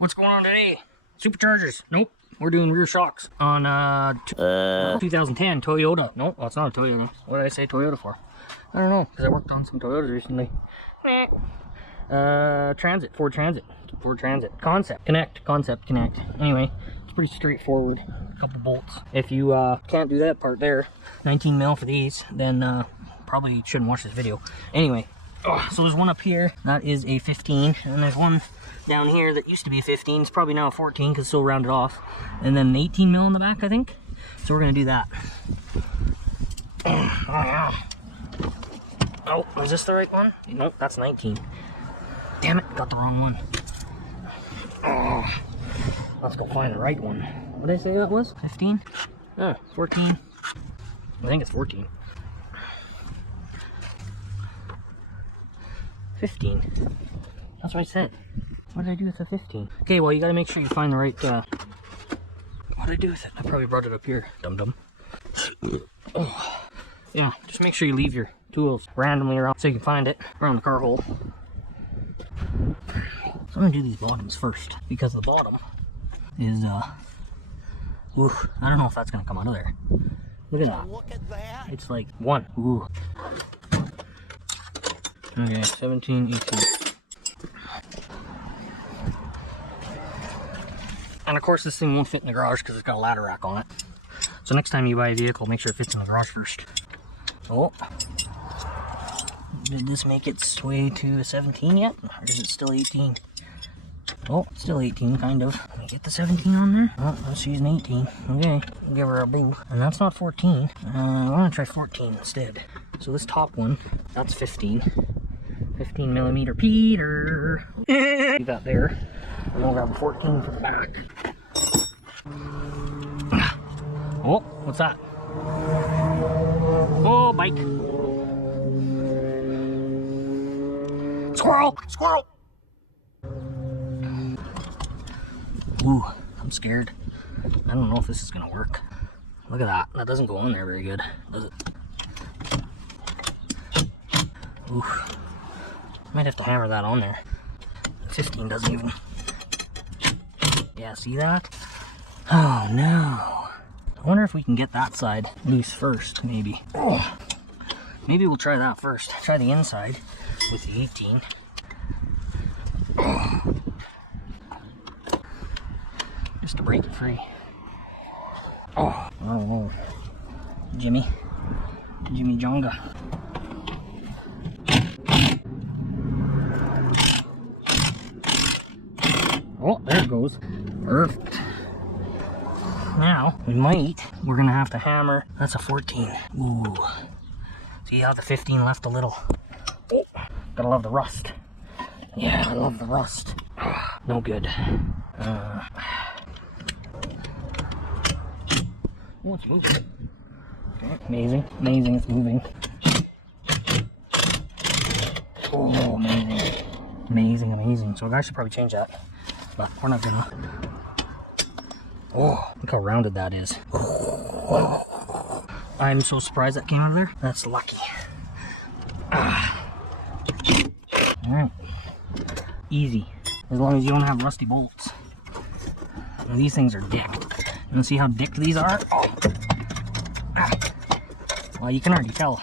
What's going on today? Superchargers. Nope. We're doing rear shocks on 2010 Toyota. Nope, well, it's not a Toyota. What did I say Toyota for? I don't know, because I worked on some Toyotas recently. Transit, Ford Transit. Concept Connect. Anyway, it's pretty straightforward. A couple bolts. If you can't do that part there, 19 mil for these, then probably shouldn't watch this video. Anyway, so there's one up here that is a 15, and there's one down here that used to be a 15. It's probably now a 14 because it's still rounded off, and then an 18 mil in the back, I think. So we're gonna do that. Oh, is this the right one? Nope, that's 19. Damn it, got the wrong one. Oh, let's go find the right one. What did I say that was? 15? Oh, 14. I think it's 14. 15. That's what I said. What did I do with the 15? Okay, well, you gotta make sure you find the right, what did I do with it? I probably brought it up here, dum-dum. Oh. Yeah, just make sure you leave your tools randomly around so you can find it around the car hole. So I'm gonna do these bottoms first, because the bottom is, ooh, I don't know if that's gonna come out of there. Look at that. It's like one. Ooh. Okay, 17, 18. And of course this thing won't fit in the garage because it's got a ladder rack on it. So next time you buy a vehicle, make sure it fits in the garage first. Oh. Did this make its way to a 17 yet? Or is it still 18? Oh, still 18, kind of. Let me get the 17 on there. Oh, let's use an 18. Okay, give her a boo. And that's not 14. I want to try 14 instead. So this top one, that's 15. 15 millimeter Peter. Leave that there. And we'll grab a 14 for the back. Oh, what's that? Oh, bike. Squirrel! Squirrel! Ooh, I'm scared. I don't know if this is gonna work. Look at that. That doesn't go in there very good, does it? Ooh. Might have to hammer that on there. 15 doesn't even. Yeah, see that? Oh no. I wonder if we can get that side loose first, maybe. Oh. Maybe we'll try that first. Try the inside with the 18. Oh. Just to break it free. Oh, oh, Jimmy Jonga. Oh, there it goes. Perfect. Now, we're gonna have to hammer. That's a 14. Ooh. See how the 15 left a little. Oh, gotta love the rust. Yeah, I love the rust. No good. Oh, it's moving. Okay. Amazing. Amazing, it's moving. Oh, amazing. Amazing, amazing. So I should probably change that. But we're not gonna. Oh, look how rounded that is. Oh. I'm so surprised that came out of there. That's lucky. Alright. Easy. As long as you don't have rusty bolts. Now, these things are dicked. You see how dicked these are? Oh. Well, you can already tell.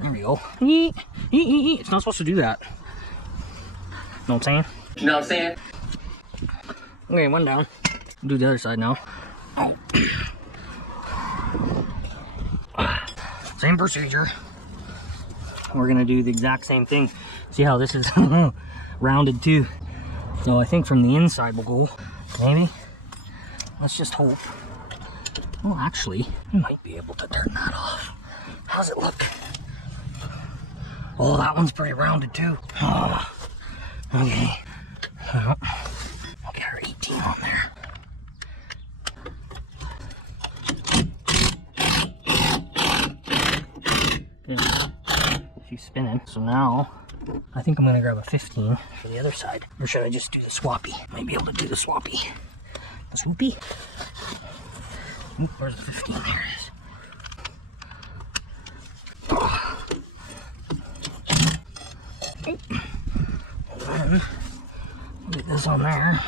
There we go. It's not supposed to do that. Know what I'm saying? You know what I'm saying? Okay, one down. Do the other side now. Oh. Same procedure. We're gonna do the exact same thing. See how this is rounded too. So I think from the inside we'll go. Maybe. Let's just hope. Well, actually, we might be able to turn that off. How's it look? Oh, that one's pretty rounded too. Oh. Okay. We'll get our 18 on there. She's spinning. So now, I think I'm gonna grab a 15 for the other side. Or should I just do the swappy? Might be able to do the swappy. The swoopy? Oop, where's the 15? There it is. Oh. then get this on there.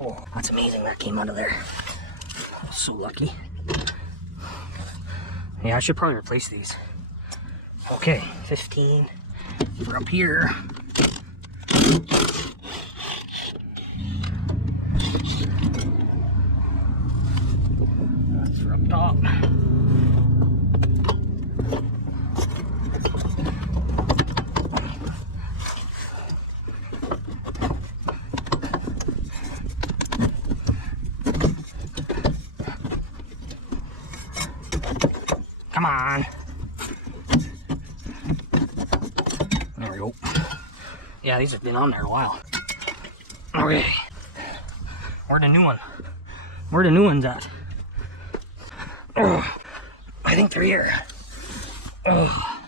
Oh, that's amazing that came out of there. I was so lucky. Yeah, I should probably replace these. Okay, 15. We're up here. That's up top. Come on. There we go. Yeah, these have been on there a while. Okay. Where'd the new one? Where the new ones at? Oh, I think they're here. Oh,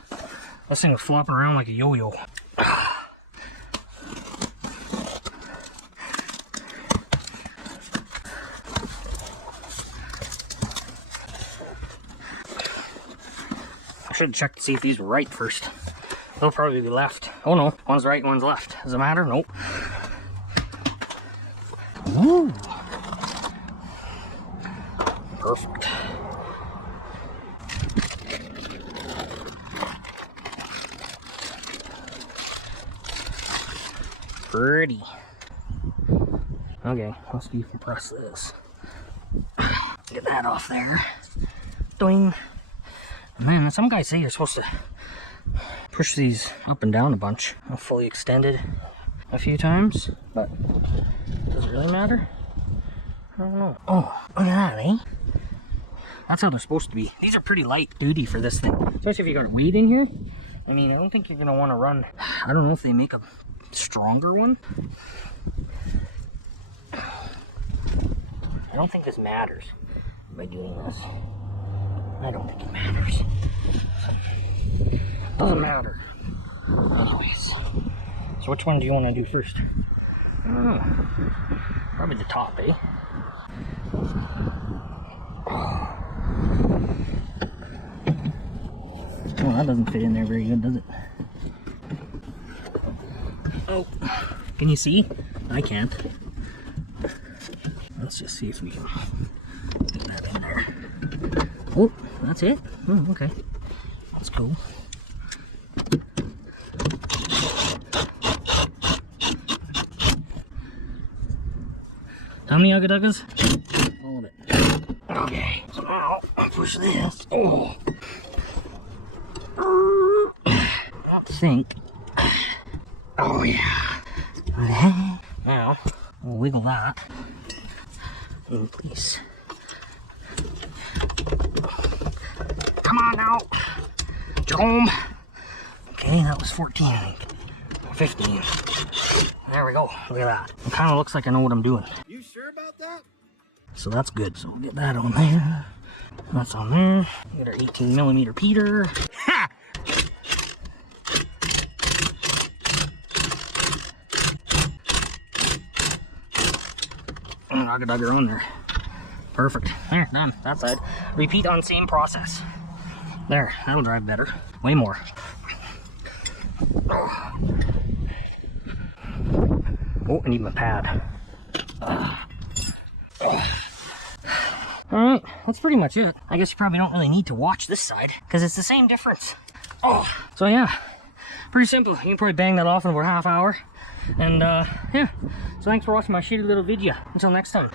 this thing was flopping around like a yo-yo. I should check to see if these were right first. They'll probably be left. Oh no, one's right, one's left. Does it matter? Nope. Woo. Perfect. Pretty. Okay, let's decompress this. Get that off there. Doing. And then some guys say you're supposed to push these up and down a bunch. I've fully extended a few times, but does it really matter? I don't know. Oh, look at that, eh? That's how they're supposed to be. These are pretty light duty for this thing, especially if you got weight in here. I mean, I don't think you're gonna want to run. I don't know if they make a stronger one. I don't think this matters by doing this. I don't think it matters. Doesn't matter. Anyways. So which one do you want to do first? I don't know. Probably the top, eh? Oh, that doesn't fit in there very good, does it? Oh, can you see? I can't. Let's just see if we can get that in there. Oh, that's it? Oh, okay. That's cool. How many Ugga-Duggas? All of it. Okay, so now I'll push this. Oh! That sink. Oh yeah. Now, we'll wiggle that in place. Come on now. Jerome. Okay, that was 14, I think. 15. There we go. Look at that. It kind of looks like I know what I'm doing. You sure about that? So that's good. So we'll get that on there. That's on there. Get our 18mm Peter. Ha! And Ugga-Dugga on there. Perfect. There, done. That side. Repeat on same process. There, that'll drive better. Way more. Oh, I need my pad. Alright, that's pretty much it. I guess you probably don't really need to watch this side, because it's the same difference. Oh, so yeah, pretty simple. You can probably bang that off in about a half hour. And yeah, so thanks for watching my shitty little video. Until next time.